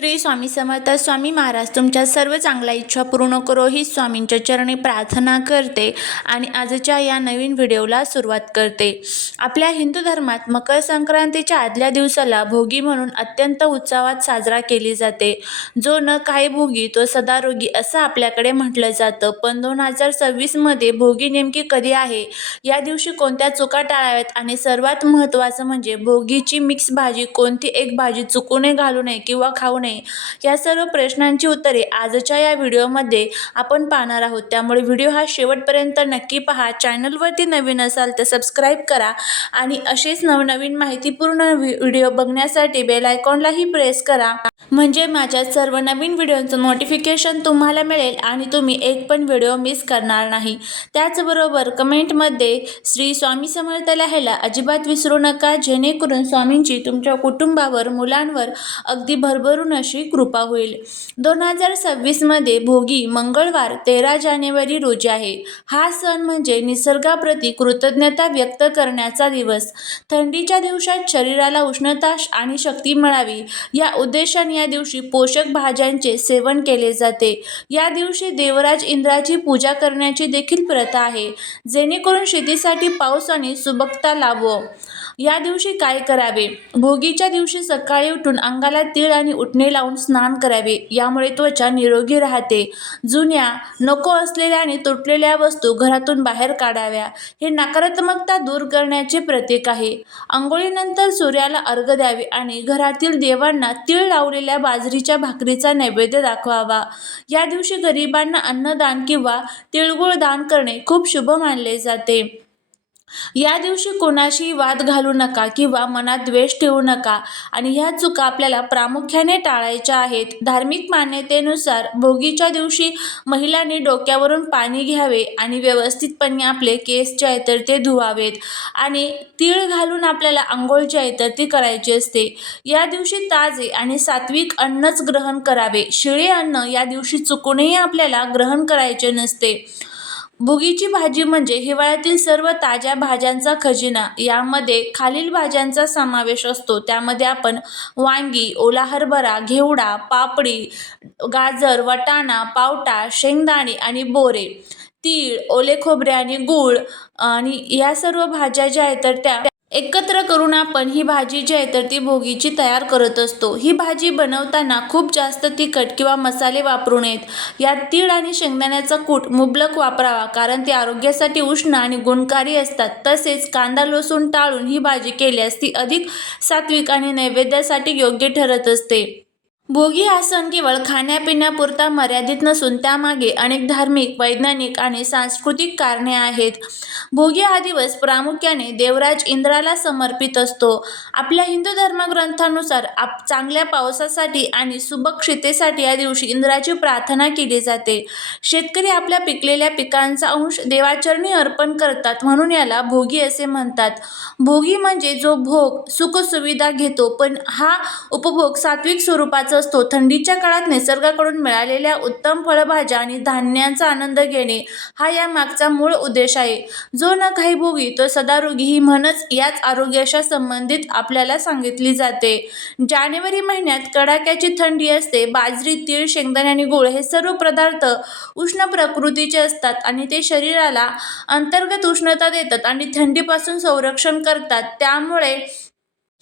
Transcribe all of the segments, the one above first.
श्री स्वामी समर्थ. स्वामी महाराज तुमच्या सर्व चांगल्या इच्छा पूर्ण करो ही स्वामींच्या चरणी प्रार्थना करते आणि आजच्या या नवीन व्हिडिओला सुरुवात करते. आपल्या हिंदू धर्मात मकर संक्रांतीच्या आदल्या दिवसाला भोगी म्हणून अत्यंत उत्साहात साजरा केली जाते. जो न काही भोगी तो सदारोगी असं आपल्याकडे म्हटलं जातं. पण 2026 मध्ये भोगी नेमकी कधी आहे, या दिवशी कोणत्या चुका टाळाव्यात आणि सर्वात महत्त्वाचं म्हणजे भोगीची मिक्स भाजी कोणती एक भाजी चुकूनही घालू नये किंवा खाऊ नये, या सर्व प्रश्नांची उत्तरे आजच्या या व्हिडिओमध्ये आपण पाहणार आहोत. त्यामुळे व्हिडिओ हा शेवटपर्यंत नक्की पहा. चॅनलवरती नवीन असाल तर सबस्क्राईब करा आणि असेच नवनवीन माहितीपूर्ण व्हिडिओ बघण्यासाठी बेल आयकॉनलाही प्रेस करा, म्हणजे माझ्या सर्व नवीन व्हिडिओचं नोटिफिकेशन तुम्हाला मिळेल आणि तुम्ही एक पण व्हिडिओ मिस करणार नाही. त्याचबरोबर कमेंटमध्ये श्री स्वामी समर्थ लिहायला अजिबात विसरू नका, जेणेकरून स्वामींची तुमच्या कुटुंबावर, मुलांवर अगदी भरभरून अशी कृपा होईल. 2026 मध्ये भोगी मंगळवार 13 जानेवारी रोजी आहे. हा सण म्हणजे निसर्गाप्रती कृतज्ञता व्यक्त करण्याचा दिवस. थंडीच्या दिवसात शरीराला उष्णता आणि शक्ती मिळावी या उद्देशाने या दिवशी पोषक भाज्यांचे सेवन केले जाते. या दिवशी देवराज इंद्राची पूजा करण्याची देखील प्रथा आहे, जेणेकरून शेतीसाठी पाऊस आणि सुबकता लाभो. या दिवशी काय करावे? भोगीच्या दिवशी सकाळी उठून अंगाला तीळ आणि उटणे लावून स्नान करावे. यामुळे त्वचा निरोगी राहते. जुन्या, नको असलेल्या आणि तुटलेल्या वस्तू घरातून बाहेर काढाव्या. हे नकारात्मकता दूर करण्याचे प्रतीक आहे. अंघोळीनंतर सूर्याला अर्घ्य द्यावे आणि घरातील देवांना तीळ लावलेल्या बाजरीच्या भाकरीचा नैवेद्य दाखवावा. या दिवशी गरिबांना अन्नदान किंवा तिळगुळ दान करणे खूप शुभ मानले जाते. या दिवशी कोणाशी वाद घालू नका किंवा मनात द्वेष ठेवू नका आणि ह्या चुका आपल्याला प्रामुख्याने टाळायच्या आहेत. धार्मिक मान्यतेनुसार भोगीच्या दिवशी महिलांनी डोक्यावरून पाणी घ्यावे आणि व्यवस्थितपणे आपले केस जे आहेत तर ते धुवावेत आणि तीळ घालून आपल्याला आंघोळ जी आहे तर ती करायची असते. या दिवशी ताजे आणि सात्विक अन्नच ग्रहण करावे. शिळे अन्न या दिवशी चुकूनही आपल्याला ग्रहण करायचे नसते. भोगीची भाजी म्हणजे हिवाळ्यातील सर्व ताज्या भाज्यांचा खजिना. यामध्ये खालील भाज्यांचा समावेश असतो. त्यामध्ये आपण वांगी, ओला हरभरा, घेवडा, पापडी, गाजर, वटाणा, पावटा, शेंगदाणे आणि बोरे, तीळ, ओले खोबरे आणि गूळ आणि या सर्व भाज्या ज्या आहेत तर त्या एकत्र करून आपण ही भाजी जी आहे तर ती भोगीची तयार करत असतो. ही भाजी बनवताना खूप जास्त तिखट किंवा मसाले वापरू नयेत. यात तीळ आणि शेंगदाण्याचा कूट मुबलक वापरावा, कारण ते आरोग्यासाठी उष्ण आणि गुणकारी असतात. तसेच कांदा लसूण टाळून ही भाजी केल्यास ती अधिक सात्विक आणि नैवेद्यासाठी योग्य ठरत असते. भोगी हा सण केवळ खाण्यापिण्यापुरता मर्यादित नसून त्यामागे अनेक धार्मिक, वैज्ञानिक आणि सांस्कृतिक कारणे आहेत. भोगी हा दिवस प्रामुख्याने देवराज इंद्राला समर्पित असतो. आपल्या हिंदू धर्मग्रंथानुसार चांगल्या पावसासाठी आणि सुबकतेसाठी या दिवशी इंद्राची प्रार्थना केली जाते. शेतकरी आपल्या पिकलेल्या पिकांचा अंश देवाचरणी अर्पण करतात, म्हणून याला भोगी असे म्हणतात. भोगी म्हणजे जो भोग, सुखसुविधा घेतो, पण हा उपभोग सात्विक स्वरूपाचा असतो. थंडीच्या काळात निसर्गाकडून मिळालेल्या उत्तम फळभाज्या आणि धान्यांचा आनंद घेणे हा या मागचा मूळ उद्देश आहे. जो न काही भोगी तो सदारोगी ही म्हणच याच आरोग्याशी संबंधित आपल्याला सांगितली जाते. जानेवारी महिन्यात कडाक्याची थंडी असते. बाजरी, तीळ, शेंगदाणे आणि गूळ हे सर्व पदार्थ उष्ण प्रकृतीचे असतात आणि ते शरीराला अंतर्गत उष्णता देतात आणि थंडीपासून संरक्षण करतात. त्यामुळे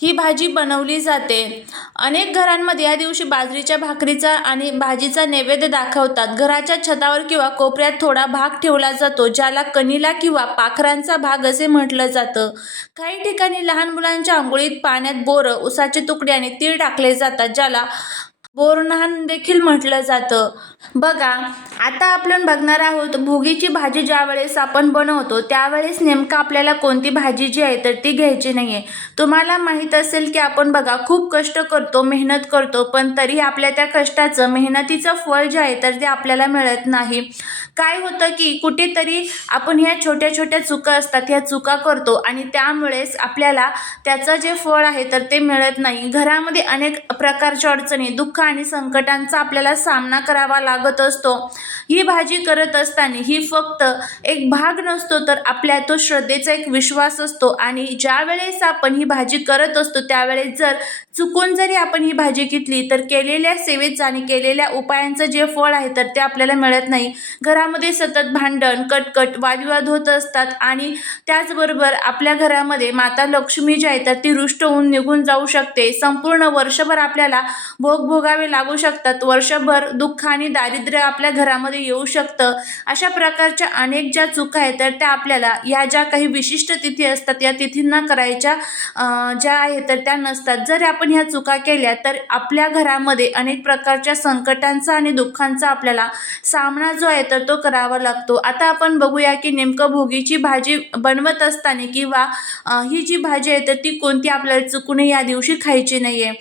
ही भाजी बनवली जाते. अनेक घरांमध्ये या दिवशी बाजरीच्या भाकरीचा आणि भाजीचा नैवेद्य दाखवतात. घराच्या छतावर किंवा कोपऱ्यात थोडा भाग ठेवला जातो, ज्याला कणीला किंवा पाखरांचा भाग असे म्हटलं जातं. काही ठिकाणी लहान मुलांच्या अंघोळीत पाण्यात बोरं, उसाचे तुकडे आणि तीळ टाकले जातात, ज्याला बोरन्हाण देखील म्हटलं जातं. बघा, आता आपण बघणार आहोत भोगीची भाजी ज्यावेळेस आपण बनवतो त्यावेळेस नेमकं आपल्याला कोणती भाजी जी आहे तर ती घ्यायची नाही आहे. तुम्हाला माहीत असेल की आपण बघा खूप कष्ट करतो, मेहनत करतो, पण तरी आपल्या त्या कष्टाचं, मेहनतीचं फळ जे आहे तर ते आपल्याला मिळत नाही. काय होतं की कुठेतरी आपण ह्या छोट्या छोट्या चुका असतात, ह्या चुका करतो आणि त्यामुळेच आपल्याला त्याचं जे फळ आहे तर ते मिळत नाही. घरामध्ये अनेक प्रकारच्या अडचणी, दुःख आणि संकटांचा आपल्याला सामना करावा लागत असतो. ही भाजी करत असताना ही फक्त एक भाग नसतो, तर आपल्या तो श्रद्धेचा एक विश्वास असतो आणि ज्या वेळेस आपण ही भाजी करत असतो त्यावेळेस जर चुकून जरी आपण ही भाजी घेतली तर केलेल्या सेवेचं आणि केलेल्या उपायांचं जे फळ आहे तर ते आपल्याला मिळत नाही. घरामध्ये सतत भांडण, कटकट, वादविवाद होत असतात आणि त्याचबरोबर आपल्या घरामध्ये माता लक्ष्मी जी आहे तर ती रुष्ट होऊन निघून जाऊ शकते. संपूर्ण वर्षभर आपल्याला भोग भोगावे लागू शकतात. वर्षभर दुःख आणि दारिद्र्य आपल्या घरामध्ये येऊ शकतं. अशा प्रकारच्या अनेक ज्या चुका आहेत तर त्या आपल्याला या ज्या काही विशिष्ट तिथी असतात या तिथींना करायच्या ज्या आहेत तर त्या नसतात. जर आपण ह्या चुका केल्या तर आपल्या घरामध्ये अनेक प्रकारच्या संकटांचा आणि दुःखांचा आपल्याला सामना जो आहे तर तो करावा लागतो. आता आपण बघूया की नेमकं भोगीची भाजी बनवत असताना किंवा ही जी भाजी आहे तर ती कोणती आपल्याला चुकूनही या दिवशी खायची नाहीये.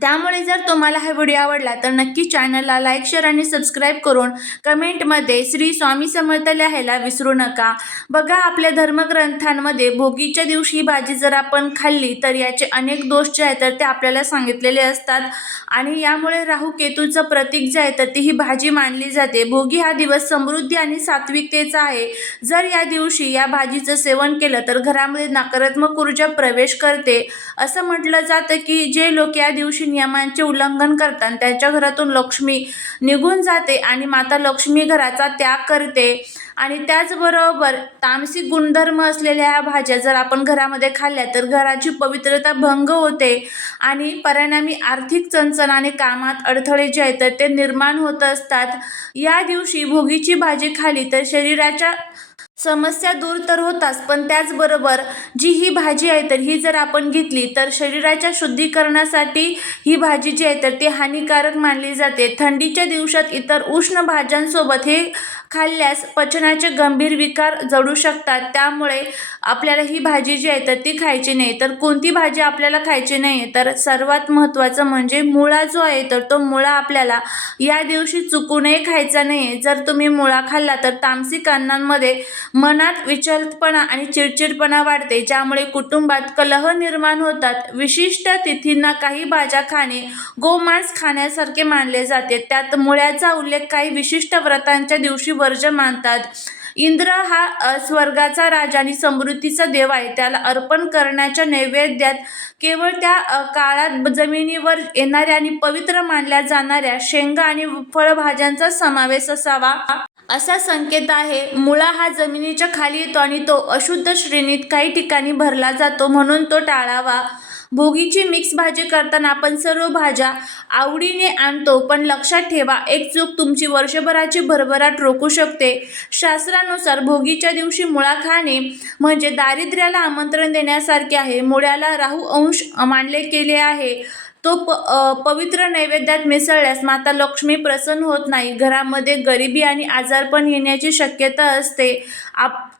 त्यामुळे जर तुम्हाला हा व्हिडिओ आवडला तर नक्की चॅनलला लाईक, शेअर आणि सबस्क्राईब करून कमेंटमध्ये श्री स्वामी समर्थ लिहायला विसरू नका. बघा, आपल्या धर्मग्रंथांमध्ये भोगीच्या दिवशी ही भाजी जर आपण खाल्ली तर याचे अनेक दोष जे आहेत तर ते आपल्याला सांगितलेले असतात आणि यामुळे राहू केतूचं प्रतीक जे आहे तर ती ही भाजी मानली जाते. भोगी हा दिवस समृद्धी आणि सात्विकतेचा आहे. जर या दिवशी या भाजीचं सेवन केलं तर घरामध्ये नकारात्मक ऊर्जा प्रवेश करते. असं म्हटलं जातं की जे लोक या दिवशी नियमांचे उल्लंघन करतात त्यांच्या घरातून लक्ष्मी निघून जाते आणि माता लक्ष्मी घराचा त्याग करते. आणि त्याचबरोबर तामसिक गुणधर्म असलेल्या ह्या भाज्या जर आपण घरामध्ये खाल्ल्या तर घराची पवित्रता भंग होते आणि परिणामी आर्थिक चणचण आणि कामात अडथळे जे आहेत तर ते निर्माण होत असतात. या दिवशी भोगीची भाजी खाली तर शरीराच्या समस्या दूर तर होताच, पण त्याचबरोबर जी ही भाजी आहे तर ही जर आपण घेतली तर शरीराच्या शुद्धीकरणासाठी ही भाजी जी आहे तर ती हानिकारक मानली जाते. थंडीच्या दिवसात इतर उष्ण भाज्यांसोबत हे खाल्ल्यास पचनाचे गंभीर विकार जडू शकतात. त्यामुळे आपल्याला ही भाजी जी आहे तर ती खायची नाही. तर कोणती भाजी आपल्याला खायची नाही तर सर्वात महत्त्वाचं म्हणजे मुळा जो आहे तर तो मुळा आपल्याला या दिवशी चुकूनही खायचा नाही. जर तुम्ही मुळा खाल्ला तर तामसिक अन्नांमध्ये मनात विचलितपणा आणि चिडचिडपणा वाढते, ज्यामुळे कुटुंबात कलह निर्माण होतात. विशिष्ट तिथींना काही भाज्या खाणे गोमांस खाण्यासारखे मानले जाते. त्यात मुळ्याचा उल्लेख काही विशिष्ट व्रतांच्या दिवशी वर्ज्य मानतात. इंद्र हा स्वर्गाचा राजा आणि समृद्धीचा देव आहे. त्याला अर्पण करण्याच्या नैवेद्यात केवळ त्या काळात जमिनीवर येणाऱ्या आणि पवित्र मानल्या जाणाऱ्या शेंगा आणि फळभाज्यांचा समावेश असावा असा संकेत आहे. मुळा हा जमिनीच्या खाली येतो आणि तो अशुद्ध श्रेणीत काही ठिकाणी भरला जातो, म्हणून तो टाळावा. भोगीची मिक्स भाजी करताना आपण सर्व भाज्या आवडीने आणतो, पण लक्षात ठेवा, एक चूक तुमची वर्षभराची भरभराट रोखू शकते. शास्त्रानुसार भोगीच्या दिवशी मुळा खाणे म्हणजे दारिद्र्याला आमंत्रण देण्यासारखे आहे. मुळ्याला राहू अंश मानले गेले आहे. तो पवित्र नैवेद्यात मिसळल्यास माता लक्ष्मी प्रसन्न होत नाही. घरामध्ये गरिबी आणि आजारपण येण्याची शक्यता असते.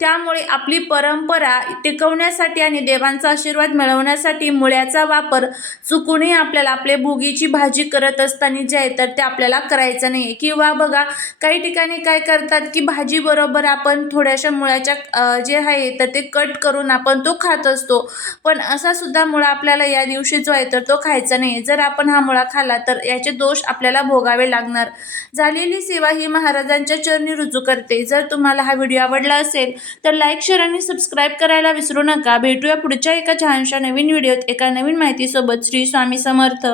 त्यामुळे आपली परंपरा टिकवण्यासाठी आणि देवांचा आशीर्वाद मिळवण्यासाठी मुळ्याचा वापर चुकूनही आपल्याला आपले भोगीची भाजी करत असताना जे आहे तर ते आपल्याला करायचं नाही. किंवा बघा, काही ठिकाणी काय करतात की भाजी बरोबर आपण थोड्याशा मुळ्याच्या जे आहे तर ते कट करून आपण तो खात असतो, पण असा सुद्धा मुळा आपल्याला या दिवशी जो आहे तर तो खायचा नाही. जर आपण हा मुळा खाल्ला तर याचे दोष आपल्याला भोगावे लागणार. झालेली सेवा ही महाराजांच्या चरणी रुजू करते. जर तुम्हाला हा व्हिडिओ आवडला असेल तर लाईक, शेअर आणि सबस्क्राईब करायला विसरू नका. भेटूया पुढच्या एका छानशा नवीन व्हिडिओत एका नवीन माहितीसोबत. श्री स्वामी समर्थ.